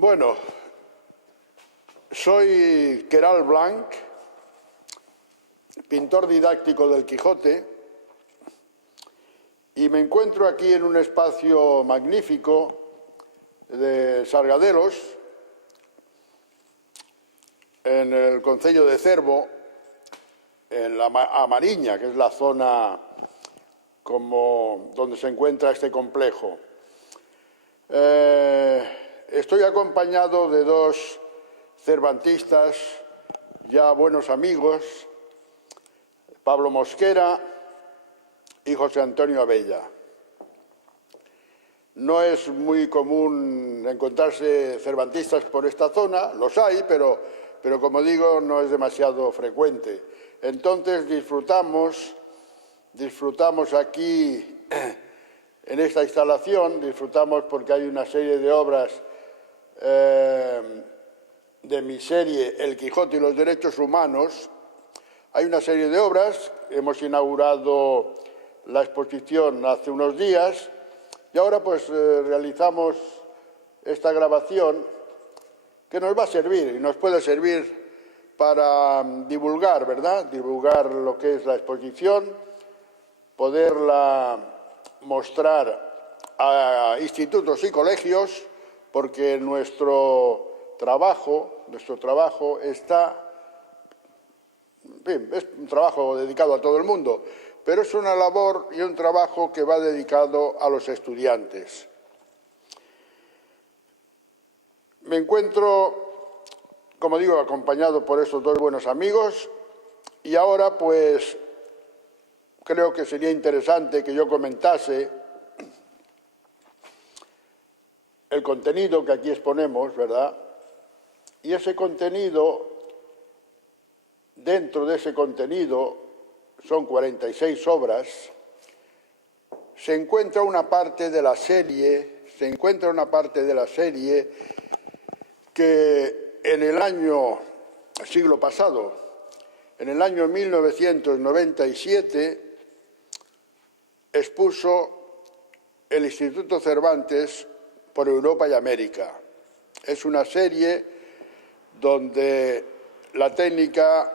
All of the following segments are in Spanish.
Bueno, soy Queralt Blanch, pintor didáctico del Quijote, y me encuentro aquí en un espacio magnífico de Sargadelos, en el concello de Cervo, en la Mariña, que es la zona donde se encuentra este complejo. Estoy acompañado de dos cervantistas, ya buenos amigos, Pablo Mosquera y José Antonio Abella. No es muy común encontrarse cervantistas por esta zona, los hay, pero como digo, no es demasiado frecuente. Entonces disfrutamos aquí en esta instalación, disfrutamos porque hay una serie de obras de mi serie El Quijote y los Derechos Humanos. Hay una serie de obras, hemos inaugurado la exposición hace unos días y ahora pues realizamos esta grabación que nos va a servir y nos puede servir para divulgar, ¿verdad? Divulgar lo que es la exposición, poderla mostrar a institutos y colegios, porque nuestro trabajo está, en fin, es un trabajo dedicado a todo el mundo, pero es una labor y un trabajo que va dedicado a los estudiantes. Me encuentro, como digo, acompañado por estos dos buenos amigos y ahora pues creo que sería interesante que yo comentase el contenido que aquí exponemos, ¿verdad? Y ese contenido, dentro de ese contenido, son 46 obras, se encuentra una parte de la serie, que en el siglo pasado, en el año 1997, expuso el Instituto Cervantes por Europa y América. Es una serie donde la técnica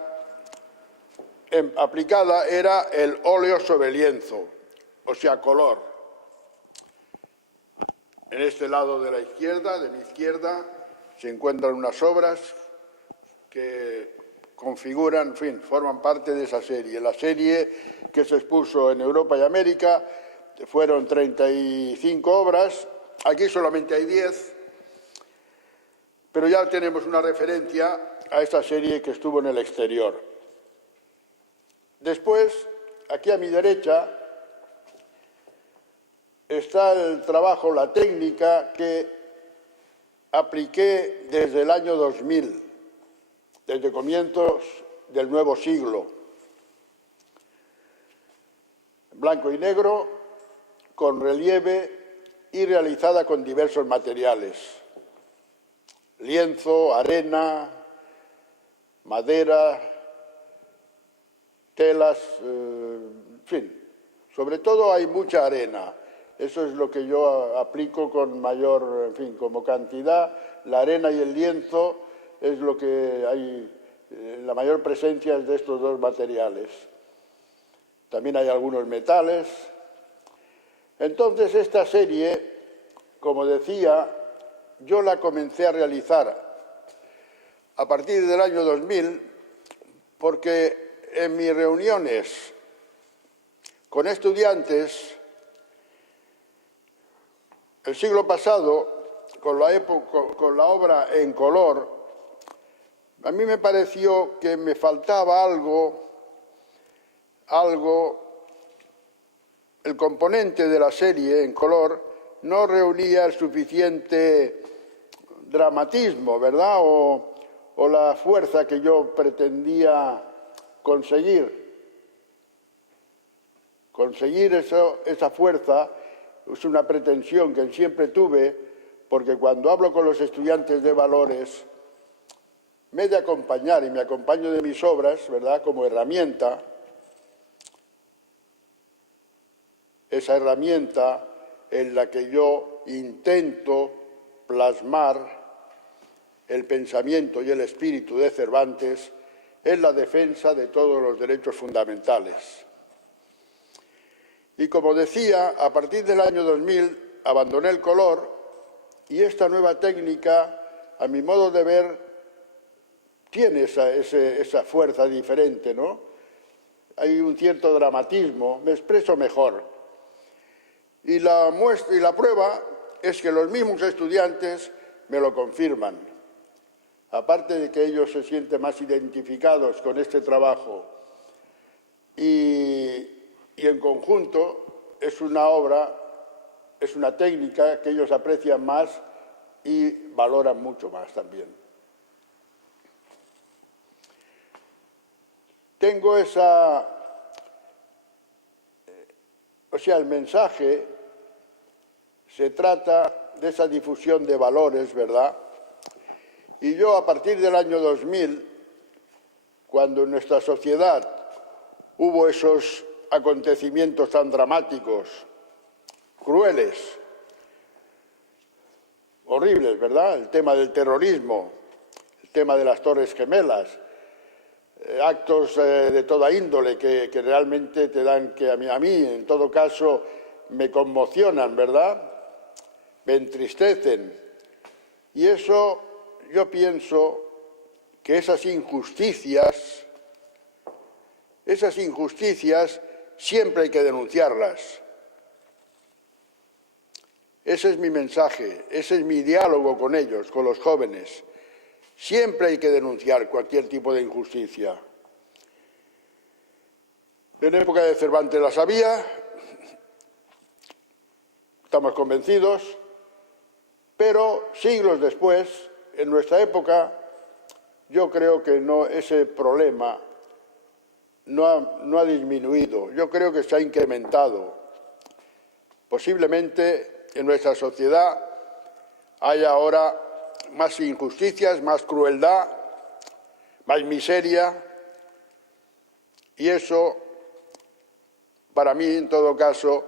aplicada era el óleo sobre lienzo, o sea, color. En este lado de mi izquierda, se encuentran unas obras que configuran, en fin, forman parte de esa serie. La serie que se expuso en Europa y América fueron 35 obras, aquí solamente hay 10, pero ya tenemos una referencia a esta serie que estuvo en el exterior. Después, aquí a mi derecha, está el trabajo, la técnica que apliqué desde el año 2000, desde comienzos del nuevo siglo. Blanco y negro, con relieve y realizada con diversos materiales. Lienzo, arena, madera, telas, en fin. Sobre todo hay mucha arena. Eso es lo que yo aplico con mayor, en fin, como cantidad. La arena y el lienzo es lo que hay, la mayor presencia es de estos dos materiales. También hay algunos metales. Entonces, esta serie, como decía, yo la comencé a realizar a partir del año 2000 porque en mis reuniones con estudiantes, el siglo pasado, con la obra en color, a mí me pareció que me faltaba algo, el componente de la serie en color no reunía el suficiente dramatismo, ¿verdad? O la fuerza que yo pretendía conseguir. Conseguir esa fuerza es una pretensión que siempre tuve, porque cuando hablo con los estudiantes de valores, me he de acompañar y me acompaño de mis obras, ¿verdad?, como herramienta. Esa herramienta en la que yo intento plasmar el pensamiento y el espíritu de Cervantes es la defensa de todos los derechos fundamentales. Y como decía, a partir del año 2000 abandoné el color y esta nueva técnica, a mi modo de ver, tiene esa fuerza diferente, ¿no? Hay un cierto dramatismo, me expreso mejor. Y la prueba es que los mismos estudiantes me lo confirman. Aparte de que ellos se sienten más identificados con este trabajo y en conjunto es una obra, es una técnica que ellos aprecian más y valoran mucho más también. Tengo el mensaje se trata de esa difusión de valores, ¿verdad? Y yo, a partir del año 2000, cuando en nuestra sociedad hubo esos acontecimientos tan dramáticos, crueles, horribles, ¿verdad? El tema del terrorismo, el tema de las Torres Gemelas, actos de toda índole que realmente te dan, que a mí, en todo caso, me conmocionan, ¿verdad? Me entristecen. Y eso, yo pienso que esas injusticias siempre hay que denunciarlas. Ese es mi mensaje, ese es mi diálogo con ellos, con los jóvenes. Siempre hay que denunciar cualquier tipo de injusticia. En época de Cervantes las había, estamos convencidos, pero siglos después, en nuestra época, yo creo que ese problema no ha disminuido, yo creo que se ha incrementado. Posiblemente en nuestra sociedad haya ahora más injusticias, más crueldad, más miseria, y eso, para mí, en todo caso,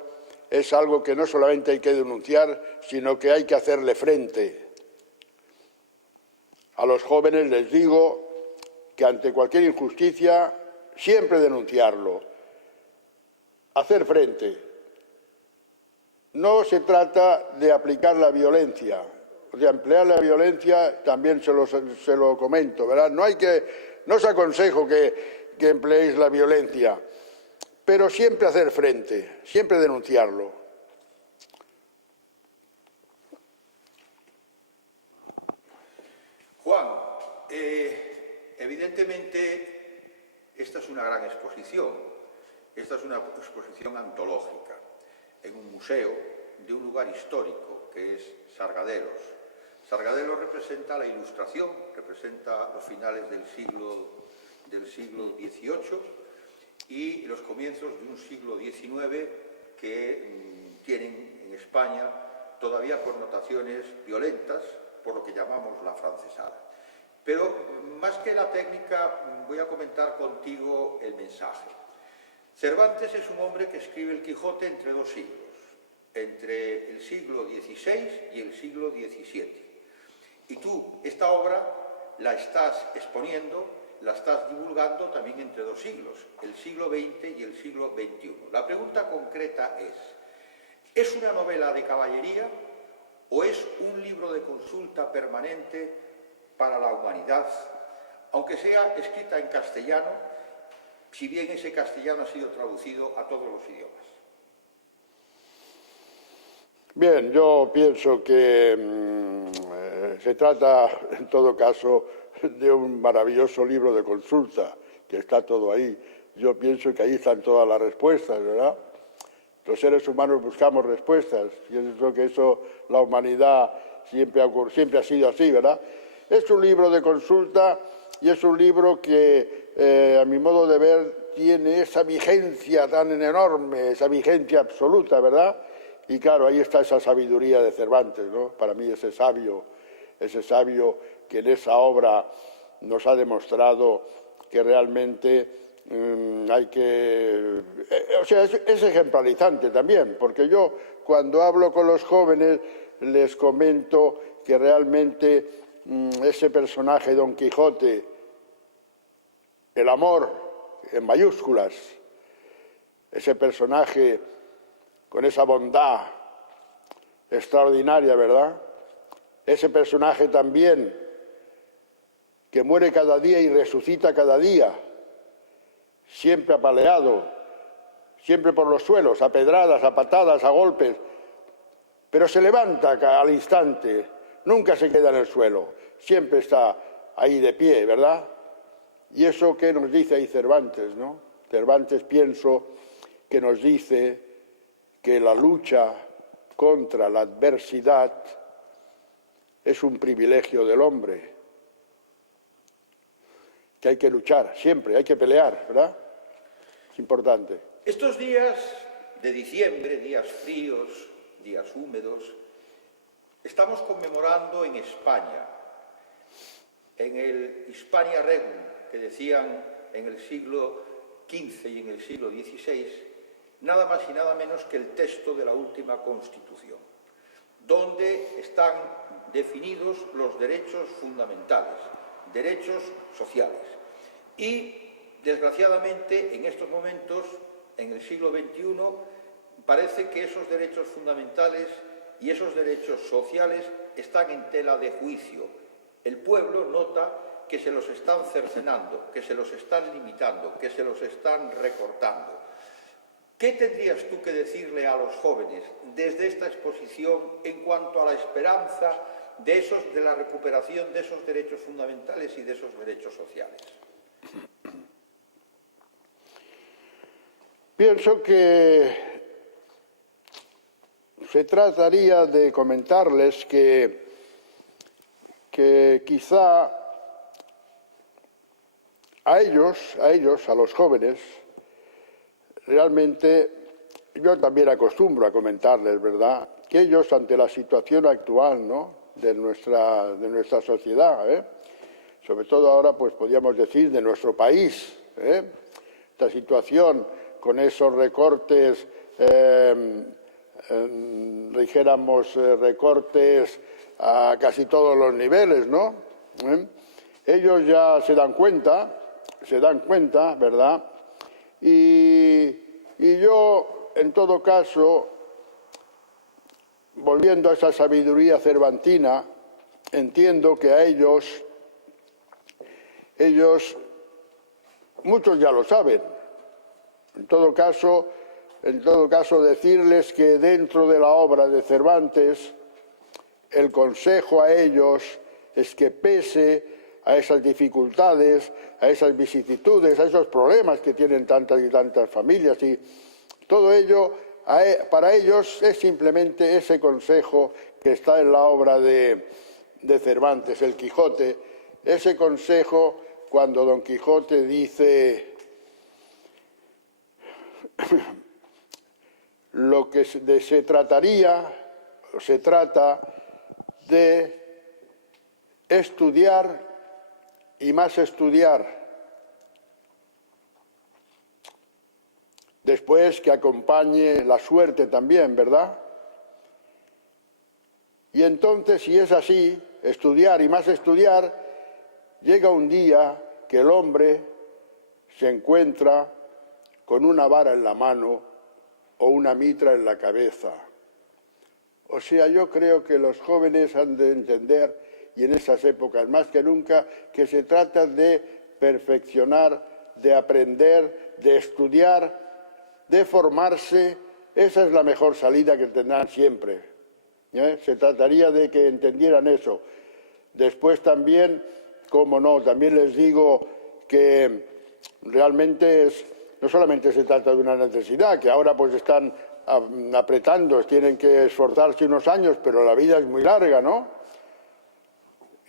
es algo que no solamente hay que denunciar, sino que hay que hacerle frente. A los jóvenes les digo que ante cualquier injusticia, siempre denunciarlo, hacer frente. No se trata de aplicar la violencia, de emplear la violencia, también se lo comento, ¿verdad? No os aconsejo que empleéis la violencia, pero siempre hacer frente, siempre denunciarlo. Juan, evidentemente esta es una gran exposición. Esta es una exposición antológica en un museo de un lugar histórico que es Sargadelos. Sargadelos representa la Ilustración, representa los finales del siglo XVIII y los comienzos de un siglo XIX que tienen en España todavía connotaciones violentas por lo que llamamos la afrancesada. Pero más que la técnica, voy a comentar contigo el mensaje. Cervantes es un hombre que escribe el Quijote entre dos siglos, entre el siglo XVI y el siglo XVII. Y tú, esta obra, la estás exponiendo, la estás divulgando también entre dos siglos, el siglo XX y el siglo XXI. La pregunta concreta ¿es una novela de caballería o es un libro de consulta permanente para la humanidad, aunque sea escrita en castellano, si bien ese castellano ha sido traducido a todos los idiomas? Bien, yo pienso que se trata, en todo caso, de un maravilloso libro de consulta, que está todo ahí. Yo pienso que ahí están todas las respuestas, ¿verdad? Los seres humanos buscamos respuestas, y eso la humanidad siempre ha sido así, ¿verdad? Es un libro de consulta y es un libro que, a mi modo de ver, tiene esa vigencia tan enorme, esa vigencia absoluta, ¿verdad? Y claro, ahí está esa sabiduría de Cervantes, ¿no? Para mí ese sabio que en esa obra nos ha demostrado que realmente es ejemplarizante también, porque yo cuando hablo con los jóvenes les comento que realmente ese personaje Don Quijote, el amor en mayúsculas, ese personaje con esa bondad extraordinaria, ¿verdad? Ese personaje también que muere cada día y resucita cada día, siempre apaleado, siempre por los suelos, a pedradas, a patadas, a golpes, pero se levanta al instante, nunca se queda en el suelo, siempre está ahí de pie, ¿verdad? Y eso que nos dice ahí Cervantes, ¿no? Cervantes, pienso, que nos dice que la lucha contra la adversidad es un privilegio del hombre, que hay que luchar siempre, hay que pelear, ¿verdad? Es importante. Estos días de diciembre, días fríos, días húmedos, estamos conmemorando en España, en el Hispania Regum, que decían en el siglo XV y en el siglo XVI, nada más y nada menos que el texto de la última Constitución, donde están definidos los derechos fundamentales, derechos sociales. Y, desgraciadamente, en estos momentos, en el siglo XXI, parece que esos derechos fundamentales y esos derechos sociales están en tela de juicio. El pueblo nota que se los están cercenando, que se los están limitando, que se los están recortando. ¿Qué tendrías tú que decirle a los jóvenes desde esta exposición en cuanto a la esperanza de la recuperación de esos derechos fundamentales y de esos derechos sociales? Pienso que se trataría de comentarles que quizá a ellos, a los jóvenes, realmente yo también acostumbro a comentarles, ¿verdad?, que ellos ante la situación actual, ¿no?, de nuestra sociedad, sobre todo ahora, pues podríamos decir, de nuestro país, esta situación con esos recortes, dijéramos, recortes a casi todos los niveles, ¿no? Ellos ya se dan cuenta, ¿verdad? Y yo, en todo caso, volviendo a esa sabiduría cervantina, entiendo que a ellos, muchos ya lo saben. En todo caso, decirles que dentro de la obra de Cervantes, el consejo a ellos es que pese a esas dificultades, a esas vicisitudes, a esos problemas que tienen tantas y tantas familias, y todo ello, para ellos es simplemente ese consejo que está en la obra de Cervantes, el Quijote, ese consejo cuando Don Quijote dice lo que se trata de estudiar y más estudiar. Después que acompañe la suerte también, ¿verdad? Y entonces, si es así, estudiar y más estudiar, llega un día que el hombre se encuentra con una vara en la mano o una mitra en la cabeza. O sea, yo creo que los jóvenes han de entender, y en esas épocas más que nunca, que se trata de perfeccionar, de aprender, de estudiar, de formarse. Esa es la mejor salida que tendrán siempre. Se trataría de que entendieran eso. Después también, cómo no, también les digo que realmente no solamente se trata de una necesidad, que ahora pues están apretando, tienen que esforzarse unos años, pero la vida es muy larga, ¿no?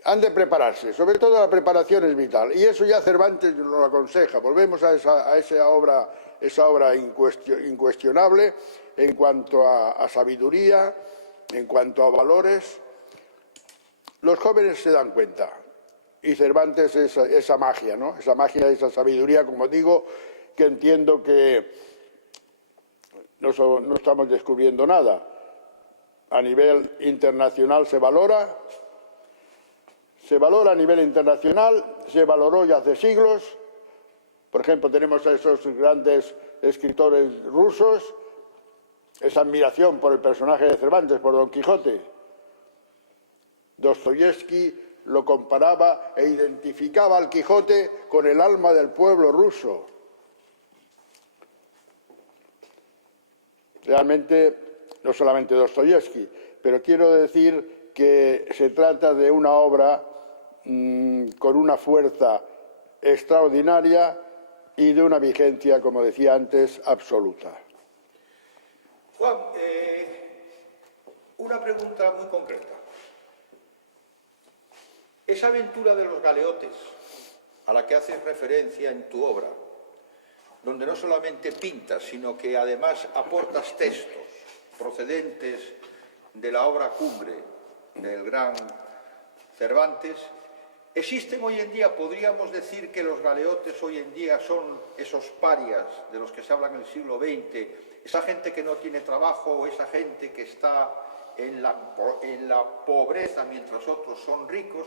Han de prepararse, sobre todo la preparación es vital, y eso ya Cervantes nos lo aconseja. Volvemos a esa obra incuestionable en cuanto a sabiduría, en cuanto a valores. Los jóvenes se dan cuenta, y Cervantes es esa magia, ¿no? Esa magia, esa sabiduría, como digo, que entiendo que no estamos descubriendo nada. A nivel internacional se valora, se valora a nivel internacional, se valoró ya hace siglos. Por ejemplo, tenemos a esos grandes escritores rusos, esa admiración por el personaje de Cervantes, por Don Quijote. Dostoyevski lo comparaba e identificaba al Quijote con el alma del pueblo ruso. Realmente, no solamente Dostoyevski, pero quiero decir que se trata de una obra con una fuerza extraordinaria y de una vigencia, como decía antes, absoluta. Juan, una pregunta muy concreta. Esa aventura de los galeotes, a la que haces referencia en tu obra, donde no solamente pintas, sino que además aportas textos procedentes de la obra cumbre del gran Cervantes, ¿existen hoy en día, podríamos decir que los galeotes hoy en día son esos parias de los que se habla en el siglo XX, esa gente que no tiene trabajo o esa gente que está en la pobreza mientras otros son ricos?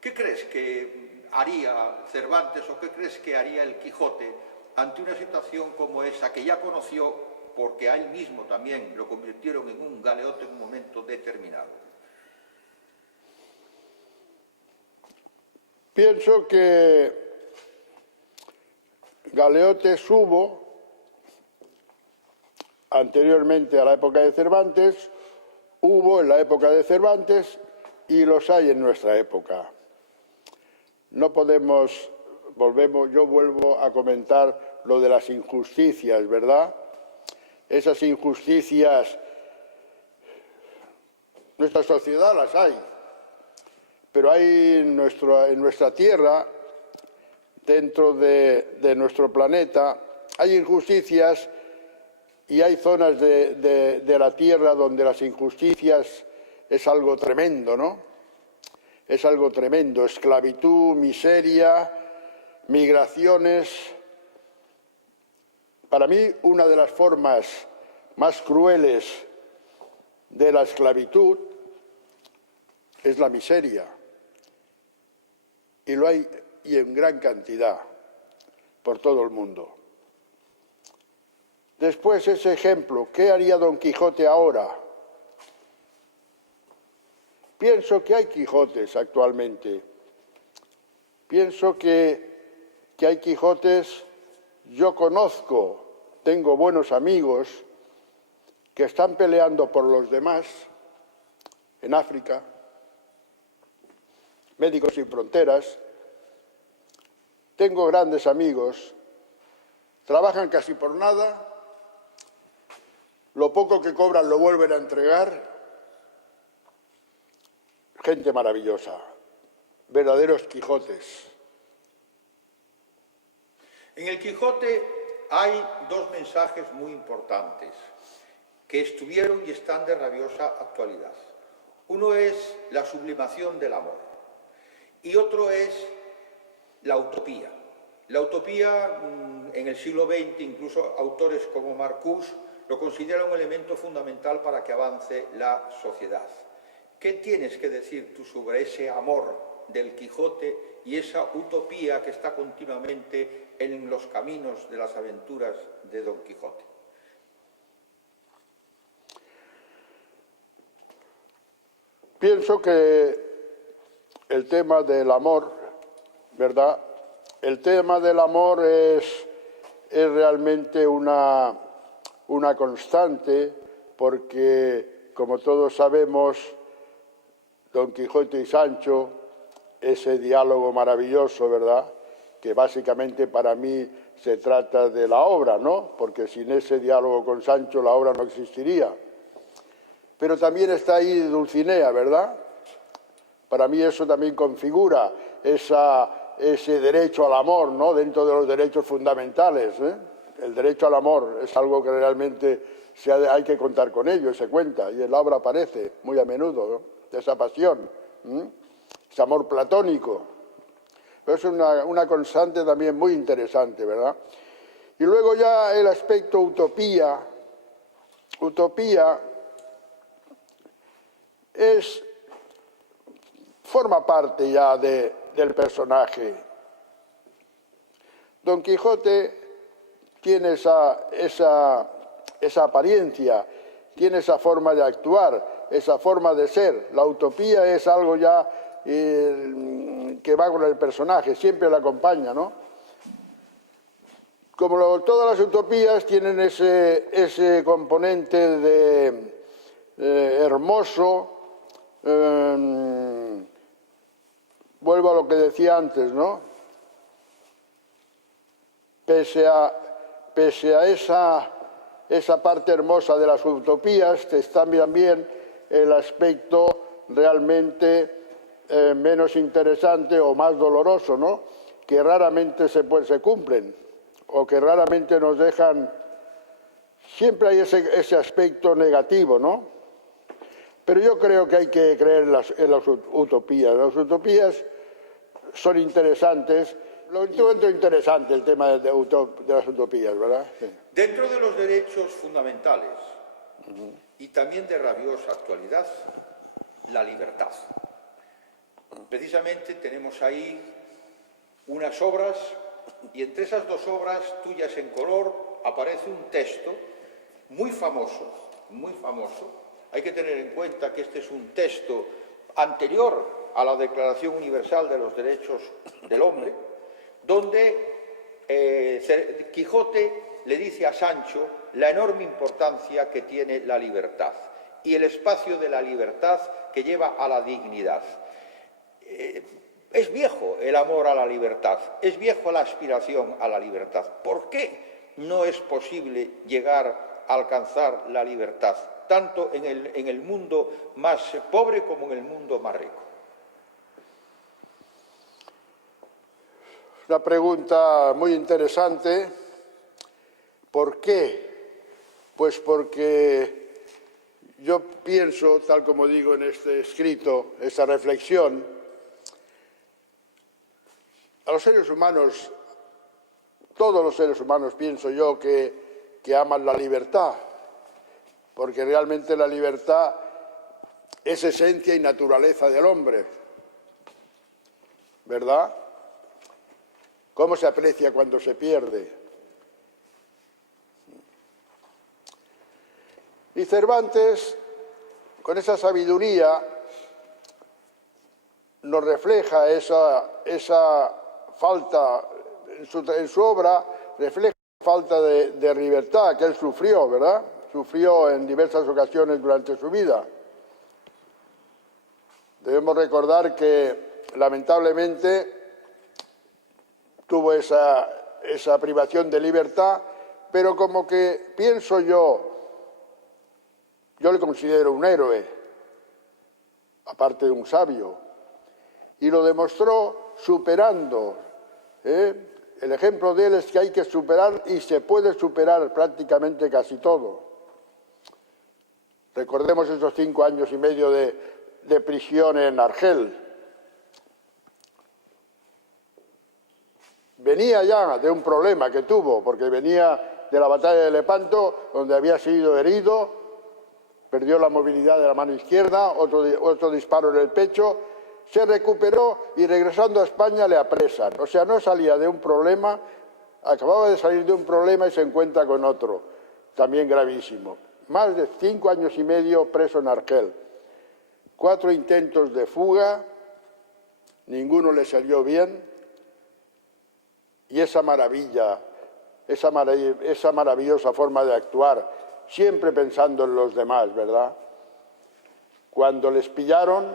¿Qué crees que haría Cervantes o qué crees que haría el Quijote ante una situación como esa que ya conoció porque a él mismo también lo convirtieron en un galeote en un momento determinado? Pienso que galeotes hubo anteriormente a la época de Cervantes, hubo en la época de Cervantes y los hay en nuestra época. No podemos, yo vuelvo a comentar lo de las injusticias, ¿verdad? Esas injusticias, nuestra sociedad las hay, pero hay en nuestra tierra, dentro de nuestro planeta, hay injusticias y hay zonas de la tierra donde las injusticias es algo tremendo, ¿no? Es algo tremendo, esclavitud, miseria, migraciones. Para mí, una de las formas más crueles de la esclavitud es la miseria. Y lo hay y en gran cantidad por todo el mundo. Después ese ejemplo, ¿qué haría Don Quijote ahora? Pienso que hay Quijotes actualmente. Pienso que hay Quijotes, yo conozco, tengo buenos amigos que están peleando por los demás en África, Médicos Sin Fronteras. Tengo grandes amigos, trabajan casi por nada, lo poco que cobran lo vuelven a entregar. Gente maravillosa, verdaderos Quijotes. En el Quijote hay dos mensajes muy importantes que estuvieron y están de rabiosa actualidad. Uno es la sublimación del amor y otro es la utopía. La utopía en el siglo XX, incluso autores como Marcuse lo consideran un elemento fundamental para que avance la sociedad. ¿Qué tienes que decir tú sobre ese amor del Quijote y esa utopía que está continuamente en los caminos de las aventuras de Don Quijote? Pienso que el tema del amor, ¿verdad? El tema del amor es realmente una constante porque, como todos sabemos, Don Quijote y Sancho, ese diálogo maravilloso, ¿verdad?, que básicamente para mí se trata de la obra, ¿no?, porque sin ese diálogo con Sancho la obra no existiría. Pero también está ahí Dulcinea, ¿verdad? Para mí eso también configura ese derecho al amor, ¿no?, dentro de los derechos fundamentales, ¿eh? El derecho al amor es algo que realmente hay que contar con ello, se cuenta, y en la obra aparece muy a menudo, ¿no?, esa pasión, ese amor platónico. Es una constante también muy interesante, ¿verdad? Y luego ya el aspecto utopía. Utopía es forma parte ya del personaje. Don Quijote tiene esa apariencia, tiene esa forma de actuar, esa forma de ser. La utopía es algo ya que va con el personaje, siempre le acompaña, ¿no? Como todas las utopías tienen ese componente de hermoso, vuelvo a lo que decía antes, ¿no? Pese a esa parte hermosa de las utopías, está también el aspecto realmente menos interesante o más doloroso, ¿no? Que raramente se cumplen o que raramente nos dejan. Siempre hay ese aspecto negativo, ¿no? Pero yo creo que hay que creer en las utopías. Las utopías son interesantes. Lo encuentro interesante el tema de las utopías, ¿verdad? Sí. Dentro de los derechos fundamentales y también de rabiosa actualidad, la libertad. Precisamente tenemos ahí unas obras y entre esas dos obras tuyas en color aparece un texto muy famoso, muy famoso. Hay que tener en cuenta que este es un texto anterior a la Declaración Universal de los Derechos del Hombre, donde Quijote le dice a Sancho la enorme importancia que tiene la libertad y el espacio de la libertad que lleva a la dignidad. Es viejo el amor a la libertad, es viejo la aspiración a la libertad. ¿Por qué no es posible llegar a alcanzar la libertad, tanto en el mundo más pobre como en el mundo más rico? Una pregunta muy interesante. ¿Por qué? Pues porque yo pienso, tal como digo en este escrito, esta reflexión, a los seres humanos, todos los seres humanos pienso yo que aman la libertad, porque realmente la libertad es esencia y naturaleza del hombre, ¿verdad? ¿Cómo se aprecia cuando se pierde? Y Cervantes, con esa sabiduría, nos refleja esa falta, en su obra, refleja la falta de libertad que él sufrió, ¿verdad? Sufrió en diversas ocasiones durante su vida. Debemos recordar que, lamentablemente, tuvo esa privación de libertad, pero como que pienso yo le considero un héroe, aparte de un sabio, y lo demostró superando. El ejemplo de él es que hay que superar y se puede superar prácticamente casi todo. Recordemos esos 5 años y medio de prisión en Argel. Venía ya de un problema que tuvo, porque venía de la batalla de Lepanto, donde había sido herido, perdió la movilidad de la mano izquierda, otro disparo en el pecho, se recuperó y regresando a España le apresan. O sea, no salía de un problema, acababa de salir de un problema y se encuentra con otro, también gravísimo. Más de 5 años y medio preso en Argel. 4 intentos de fuga, ninguno le salió bien. Y esa maravilla, esa maravillosa forma de actuar, siempre pensando en los demás, ¿verdad? Cuando les pillaron,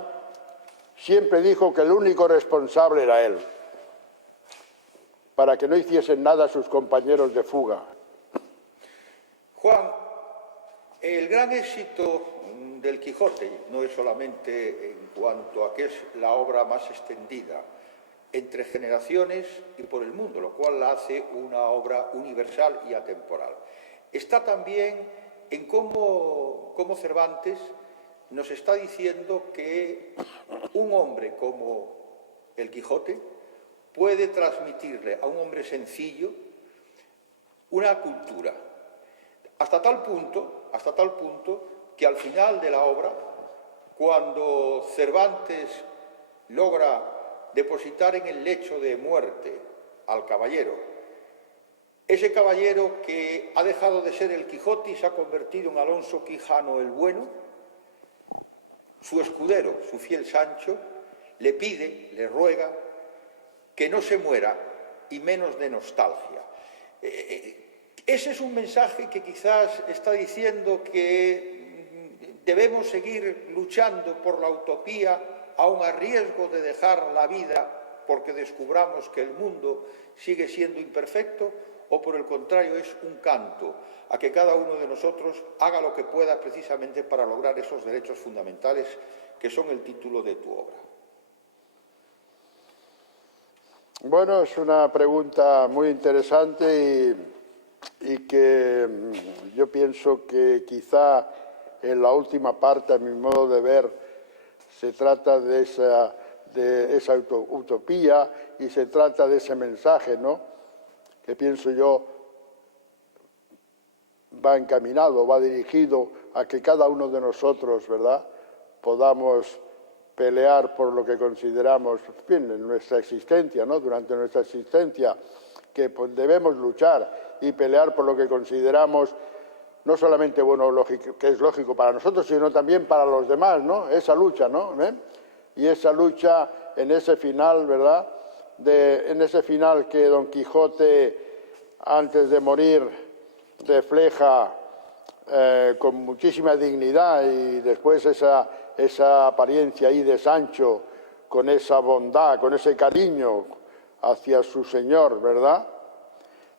siempre dijo que el único responsable era él, para que no hiciesen nada sus compañeros de fuga. Juan, el gran éxito del Quijote no es solamente en cuanto a que es la obra más extendida entre generaciones y por el mundo, lo cual la hace una obra universal y atemporal. Está también en cómo Cervantes nos está diciendo que un hombre como el Quijote puede transmitirle a un hombre sencillo una cultura, hasta tal punto que al final de la obra, cuando Cervantes logra depositar en el lecho de muerte al caballero. Ese caballero que ha dejado de ser el Quijote y se ha convertido en Alonso Quijano el Bueno, su escudero, su fiel Sancho, le pide, le ruega que no se muera y menos de nostalgia. Ese es un mensaje que quizás está diciendo que debemos seguir luchando por la utopía, aun a riesgo de dejar la vida porque descubramos que el mundo sigue siendo imperfecto, o por el contrario es un canto a que cada uno de nosotros haga lo que pueda precisamente para lograr esos derechos fundamentales que son el título de tu obra. Bueno, es una pregunta muy interesante y que yo pienso que quizá en la última parte, a mi modo de ver, se trata de esa utopía y se trata de ese mensaje, ¿no?, que pienso yo va encaminado, va dirigido a que cada uno de nosotros, ¿verdad?, podamos pelear por lo que consideramos, en nuestra existencia, ¿no?, durante nuestra existencia, que pues, debemos luchar y pelear por lo que consideramos no solamente bueno, lógico, que es lógico para nosotros, sino también para los demás, ¿no?, esa lucha, ¿no?, y esa lucha en ese final, ¿verdad?, en ese final que Don Quijote, antes de morir, refleja con muchísima dignidad, y después esa apariencia ahí de Sancho, con esa bondad, con ese cariño hacia su señor, ¿verdad?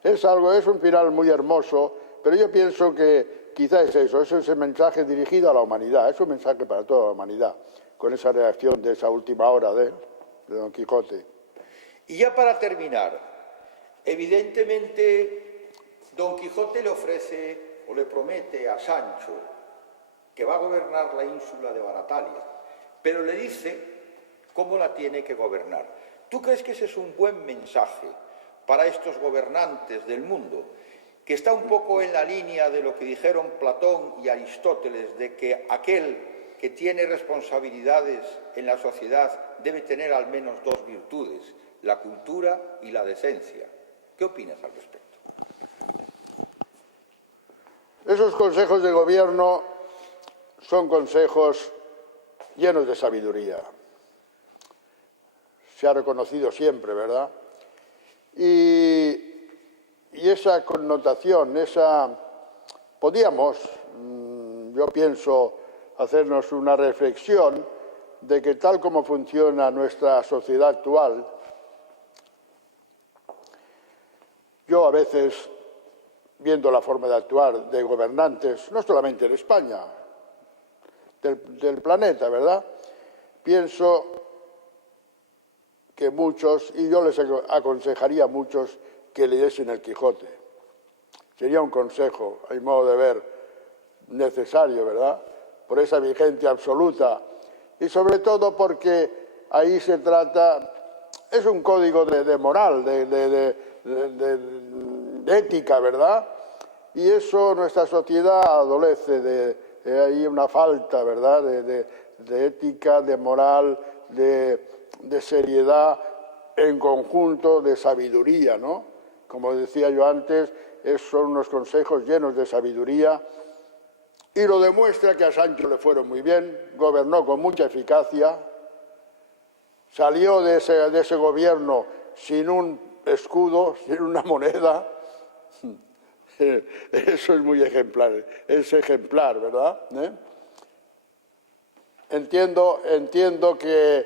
Es un final muy hermoso, pero yo pienso que quizá es ese mensaje dirigido a la humanidad, es un mensaje para toda la humanidad, con esa reacción de esa última hora de Don Quijote. Y ya para terminar, evidentemente Don Quijote le ofrece o le promete a Sancho que va a gobernar la ínsula de Barataria, pero le dice cómo la tiene que gobernar. ¿Tú crees que ese es un buen mensaje para estos gobernantes del mundo, que está un poco en la línea de lo que dijeron Platón y Aristóteles, de que aquel que tiene responsabilidades en la sociedad debe tener al menos dos virtudes, la cultura y la decencia? ¿Qué opinas al respecto? Esos consejos de gobierno son consejos llenos de sabiduría. Se ha reconocido siempre, ¿verdad? Y esa connotación, podíamos, yo pienso, hacernos una reflexión de que tal como funciona nuestra sociedad actual, yo a veces, viendo la forma de actuar de gobernantes, no solamente en España, del planeta, ¿verdad?, pienso que muchos, y yo les aconsejaría a muchos, que leyesen el Quijote. Sería un consejo, a mi modo de ver, necesario, ¿verdad?, por esa vigencia absoluta, y sobre todo porque ahí se trata, es un código de moral, de ética, ¿verdad?, y eso nuestra sociedad adolece de hay una falta, ¿verdad?, de ética, de moral, de seriedad, en conjunto de sabiduría, ¿no? Como decía yo antes, son unos consejos llenos de sabiduría, y lo demuestra que a Sancho le fueron muy bien, gobernó con mucha eficacia, salió de ese gobierno sin un escudo, sin una moneda. Eso es muy ejemplar, es ejemplar, ¿verdad? Entiendo que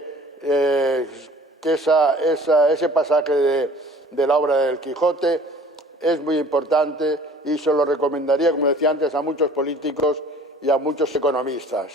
ese pasaje de la obra del Quijote es muy importante y se lo recomendaría, como decía antes, a muchos políticos y a muchos economistas.